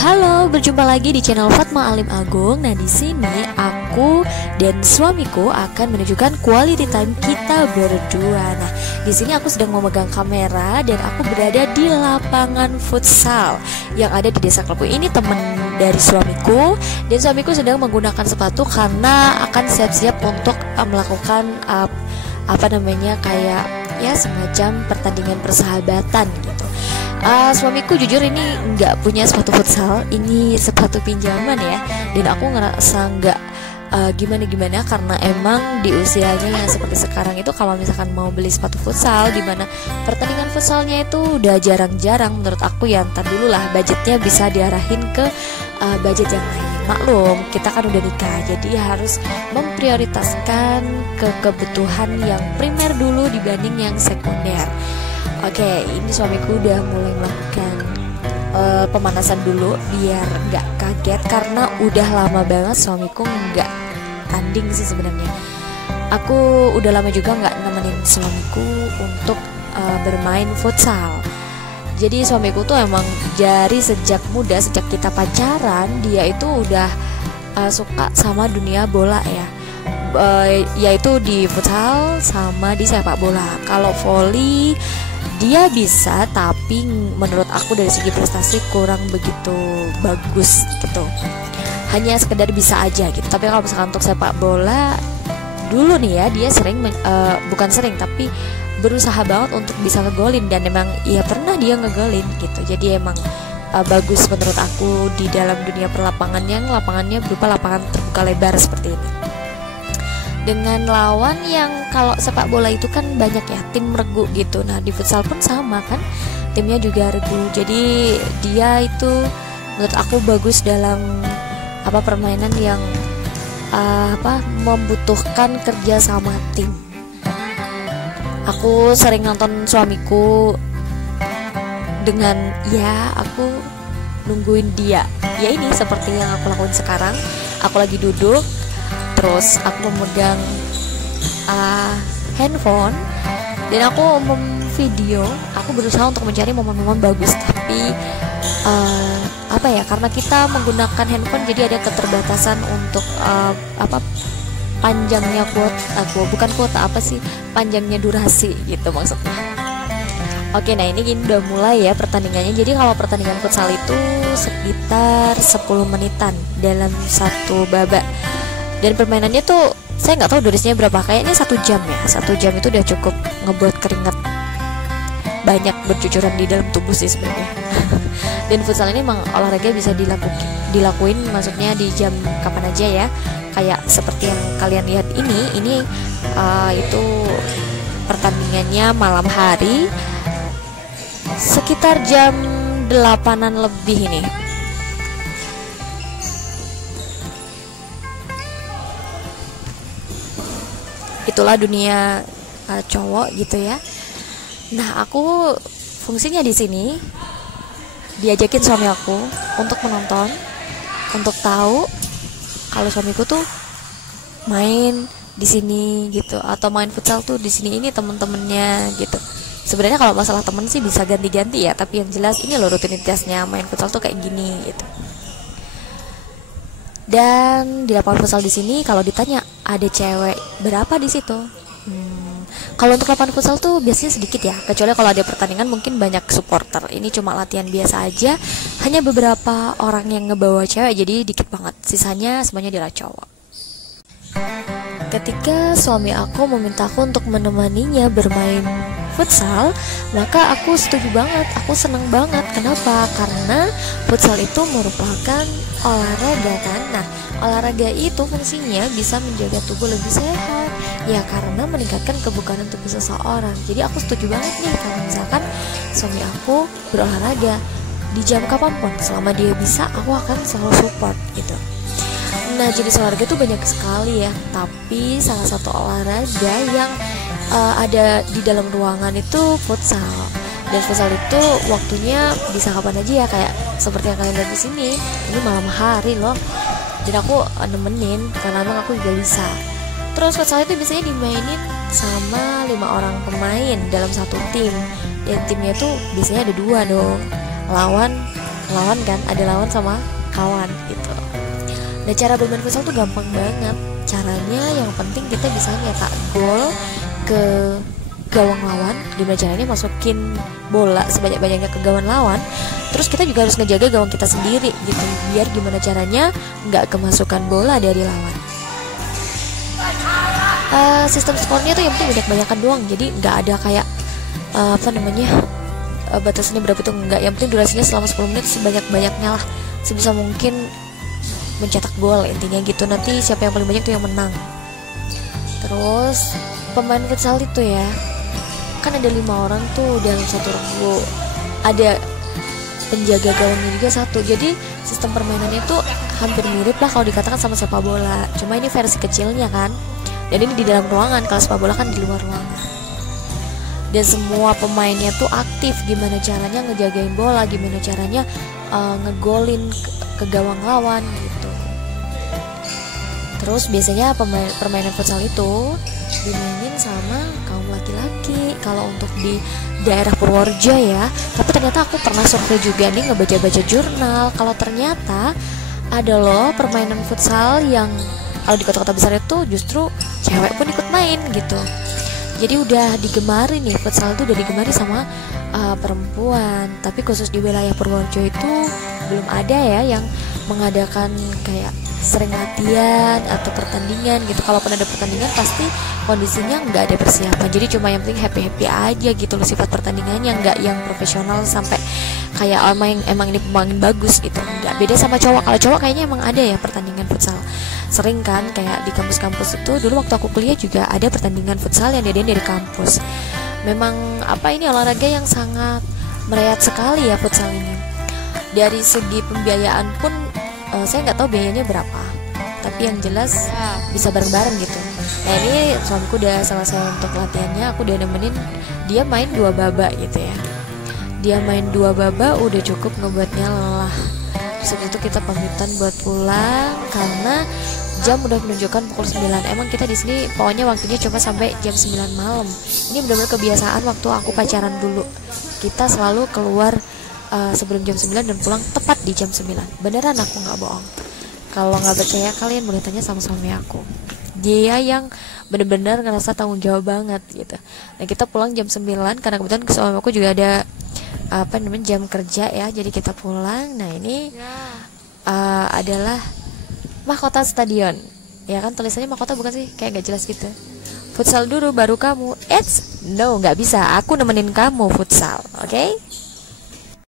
Halo, berjumpa lagi di channel Fatma Alim Agung. Nah, di sini aku dan suamiku akan menunjukkan quality time kita berdua. Nah, di sini aku sedang memegang kamera dan aku berada di lapangan futsal yang ada di Desa Klepu. Ini teman dari suamiku, dan suamiku sedang menggunakan sepatu karena akan siap-siap untuk melakukan kayak ya semacam pertandingan persahabatan gitu. Suamiku jujur ini nggak punya sepatu futsal, ini sepatu pinjaman ya, dan aku ngerasa nggak gimana-gimana karena emang di usianya yang seperti sekarang itu kalau misalkan mau beli sepatu futsal di mana pertandingan futsalnya itu udah jarang-jarang menurut aku ya. Ntar dulu lah budgetnya bisa diarahin ke budget yang lain. Maklum kita kan udah nikah, jadi harus memprioritaskan ke kebutuhan yang primer dulu dibanding yang sekunder. Oke, ini suamiku udah mulai melakukan pemanasan dulu biar nggak kaget karena udah lama banget suamiku nggak tanding sih sebenarnya. Aku udah lama juga nggak nemenin suamiku untuk bermain futsal. Jadi suamiku tuh emang dari sejak muda, sejak kita pacaran, dia itu udah suka sama dunia bola ya. Yaitu di futsal sama di sepak bola. Kalau volley dia bisa, tapi menurut aku dari segi prestasi kurang begitu bagus gitu. Hanya sekedar bisa aja gitu. Tapi kalau misalkan untuk sepak bola dulu nih ya, dia sering bukan sering tapi berusaha banget untuk bisa ngegolin, dan emang ya pernah dia ngegolin gitu. Jadi emang bagus menurut aku di dalam dunia perlapangan yang lapangannya berupa lapangan terbuka lebar seperti ini. Dengan lawan yang kalau sepak bola itu kan banyak ya tim regu gitu. Nah di futsal pun sama kan, timnya juga regu. Jadi dia itu menurut aku bagus dalam permainan yang membutuhkan kerja sama tim. Aku sering nonton suamiku dengan aku nungguin dia. Ya ini seperti yang aku lakuin sekarang. Aku lagi duduk, terus aku memegang handphone dan aku memvideo. Aku berusaha untuk mencari momen-momen bagus, tapi karena kita menggunakan handphone jadi ada keterbatasan untuk panjangnya panjangnya durasi gitu maksudnya. Oke, nah ini udah mulai ya pertandingannya. Jadi kalau pertandingan futsal itu sekitar 10 menitan dalam satu babak. Dan permainannya tuh saya nggak tahu durasinya berapa, kayaknya 1 jam ya. 1 jam itu udah cukup ngebuat keringat banyak bercucuran di dalam tubuh sih sebenarnya. Dan futsal ini emang olahraga bisa dilakuin maksudnya di jam kapan aja ya. Kayak seperti yang kalian lihat ini itu pertandingannya malam hari sekitar jam 8-an lebih ini. Itulah dunia cowok gitu ya. Nah, aku fungsinya di sini diajakin suami aku untuk menonton, untuk tahu kalau suamiku tuh main di sini gitu, atau main futsal tuh di sini ini temen-temennya gitu. Sebenarnya kalau masalah temen sih bisa ganti-ganti ya, tapi yang jelas ini loh rutinitasnya main futsal tuh kayak gini gitu. Dan di lapangan futsal di sini kalau ditanya ada cewek berapa di situ? Kalau untuk lapangan futsal tuh biasanya sedikit ya, kecuali kalau ada pertandingan mungkin banyak supporter. Ini cuma latihan biasa aja, hanya beberapa orang yang ngebawa cewek, jadi dikit banget. Sisanya semuanya adalah cowok. Ketika suami aku memintaku untuk menemaninya bermain futsal, maka aku setuju banget, aku seneng banget. Kenapa? Karena futsal itu merupakan olahraga kan. Nah, olahraga itu fungsinya bisa menjaga tubuh lebih sehat ya, karena meningkatkan kebugaran tubuh seseorang. Jadi aku setuju banget nih kalau misalkan suami aku berolahraga di jam kapanpun, selama dia bisa aku akan selalu support gitu. Nah, jenis olahraga tuh banyak sekali ya, tapi salah satu olahraga yang ada di dalam ruangan itu futsal. Dan futsal itu waktunya bisa kapan aja ya, kayak seperti yang kalian lihat di sini. Ini malam hari loh. Jadi aku nemenin karena emang aku juga bisa. Terus futsal itu biasanya dimainin sama 5 orang pemain dalam satu tim. Dan timnya tuh biasanya ada 2 dong, lawan lawan kan, ada lawan sama kawan gitu. Nah cara bermain futsal tuh gampang banget. Caranya yang penting kita bisa nyetak gol ke gawang lawan. Gimana caranya masukin bola sebanyak-banyaknya ke gawang lawan. Terus kita juga harus ngejaga gawang kita sendiri gitu, biar gimana caranya nggak kemasukan bola dari lawan. Sistem skornya tuh yang penting banyak-banyakan doang. Jadi nggak ada kayak batasnya berapa itu enggak. Yang penting durasinya selama 10 menit sebanyak-banyaknya lah, sebisa mungkin mencetak gol intinya gitu. Nanti siapa yang paling banyak tuh yang menang. Terus pemain futsal itu ya kan ada 5 orang tuh dalam satu regu, ada penjaga gawangnya juga satu. Jadi sistem permainannya tuh hampir mirip lah kalau dikatakan sama sepak bola, cuma ini versi kecilnya kan. Dan ini di dalam ruangan, kalau sepak bola kan di luar ruangan. Dan semua pemainnya tuh aktif, gimana caranya ngejagain bola, gimana caranya ngegolin ke gawang lawan gitu. Terus biasanya permainan futsal itu dimainin sama kaum laki-laki kalau untuk di daerah Purworejo ya. Tapi ternyata aku pernah survei juga nih, ngebaca-baca jurnal, kalau ternyata ada loh permainan futsal yang kalau di kota-kota besar itu justru cewek pun ikut main gitu. Jadi udah digemari nih, futsal itu udah digemari sama perempuan. Tapi khusus di wilayah Purworejo itu belum ada ya yang mengadakan kayak sering latihan atau pertandingan gitu. Kalaupun ada pertandingan pasti kondisinya nggak ada persiapan, jadi cuma yang penting happy aja gitu loh sifat pertandingannya, nggak yang profesional sampai kayak emang ini pemain bagus gitu. Nggak, beda sama cowok. Kalau cowok kayaknya emang ada ya pertandingan futsal, sering kan kayak di kampus-kampus itu. Dulu waktu aku kuliah juga ada pertandingan futsal yang diadain dari kampus. Memang ini olahraga yang sangat merayat sekali ya futsal ini. Dari segi pembiayaan pun saya nggak tahu biayanya berapa, tapi yang jelas bisa bareng-bareng gitu. Nah ini suamiku udah selesai untuk latihannya, aku udah nemenin dia main 2 babak gitu ya. Dia main 2 babak udah cukup ngebuatnya lelah. Terus itu kita pamitan buat pulang karena jam udah menunjukkan pukul 9. Emang kita di sini pokoknya waktunya cuma sampai jam 9 malam. Ini benar-benar kebiasaan waktu aku pacaran dulu. Kita selalu keluar sebelum jam 9 dan pulang tepat di jam 9. Beneran, aku nggak bohong. Kalau nggak percaya kalian boleh tanya sama suami aku. Dia yang bener-bener ngerasa tanggung jawab banget gitu. Nah kita pulang jam 9 karena kebetulan suami aku juga ada jam kerja ya. Jadi kita pulang. Nah ini adalah mahkota stadion. Ya kan tulisannya mahkota bukan sih? Kayak nggak jelas gitu. Futsal dulu baru kamu. No, nggak bisa. Aku nemenin kamu futsal, oke?